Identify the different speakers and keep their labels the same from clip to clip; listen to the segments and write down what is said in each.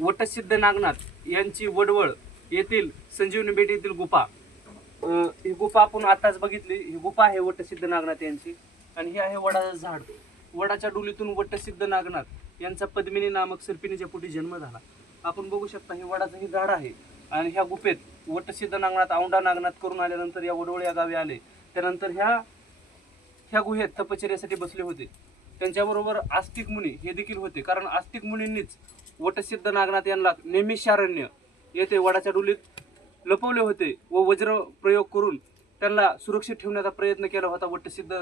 Speaker 1: वटसिद्ध नागनाथ यांची वडवळ येथील संजीवनी बेट येथील गुफा. ही गुफा आपण आताच बघितली. ही गुफा आहे वटसिद्ध नागनाथ यांची. आणि हे आहे वडाचं झाड. वडाच्या डोलीतून वटसिद्ध नागनाथ यांचा पद्मिनी नामक सर्पिणीच्या पोटी जन्म झाला. आपण बघू शकता हे वडाचं हे झाड आहे. आणि ह्या गुफेत वटसिद्ध नागनाथ औंढा नागनाथ करून आल्यानंतर या वडवळ या गावी आले. त्यानंतर ह्या ह्या गुहेत तपश्चर्यासाठी बसले होते. त्यांच्याबरोबर आस्तिक मुनी हे देखील होते. कारण आस्तिक मुनींनीच वटसिद्ध नागनाथ यांना नेमिषारण्य येथे वडाच्या डोलीत लपवले होते व वज्र प्रयोग करून त्यांना सुरक्षित ठेवण्याचा प्रयत्न केला होता वटसिद्ध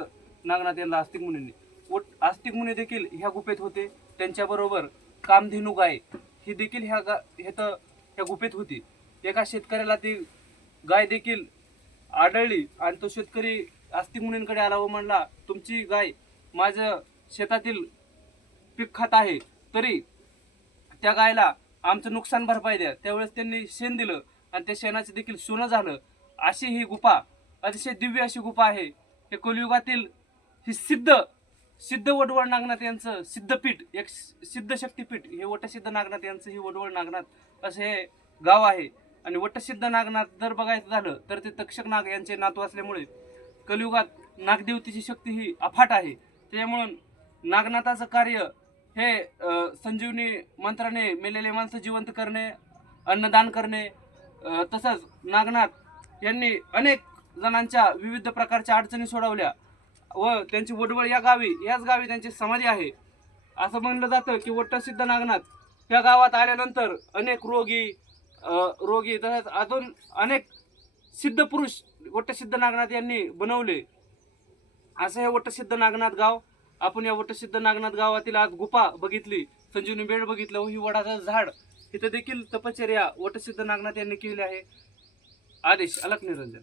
Speaker 1: नागनाथ यांना आस्तिक मुनींनी. वट आस्तिक मुनी देखील ह्या गुफेत होते. त्यांच्याबरोबर कामधेनू गाय ही देखील ह्या गा ह्यात ह्या गुफेत होती. एका शेतकऱ्याला ती गाय देखील आढळली आणि तो शेतकरी आस्तिक मुनींकडे आला व म्हणला तुमची गाय माझं शेतातील पीक खात आहे तरी त्या गायला आमचं नुकसान भरपाई द्या. त्यावेळेस त्यांनी शेण दिलं आणि त्या शेणाचं देखील सोनं झालं. अशी ही गुफा अतिशय दिव्य अशी गुफा आहे. हे कलियुगातील ही सिद्ध सिद्ध वडवळ नागनाथ यांचं सिद्धपीठ एक सिद्ध शक्तीपीठ हे वटसिद्ध नागनाथ यांचं हे वडवळ नागनाथ असं हे गाव आहे. आणि वटसिद्ध नागनाथ जर बघायचं झालं तर ते तक्षक नाग यांचे नातू असल्यामुळे कलियुगात नागदेवतेची शक्ती ही अफाट आहे. त्यामुळं नागनाथाचं कार्य हे संजीवनी मंत्राने मेलेले माणसं जिवंत करणे अन्नदान करणे तसंच नागनाथ यांनी अनेक जणांच्या विविध प्रकारच्या अडचणी सोडवल्या व त्यांची वडवळ या गावी याच गावी त्यांची समाधी आहे. असं म्हणलं जातं की वट्टसिद्ध नागनाथ या गावात आल्यानंतर अनेक रोगी रोगी तसंच अजून अनेक सिद्ध पुरुष वट्टसिद्ध नागनाथ यांनी बनवले. असं हे वट्टसिद्ध नागनाथ गाव आपण या वटसिद्ध नागनाथ गावातील आज गुफा बघितली संजीवनी बेड बघितलं ही वडाचं झाड. इथं देखील तपश्चर्या वटसिद्ध नागनाथ यांनी केली आहे. आदेश अलक निरंजन.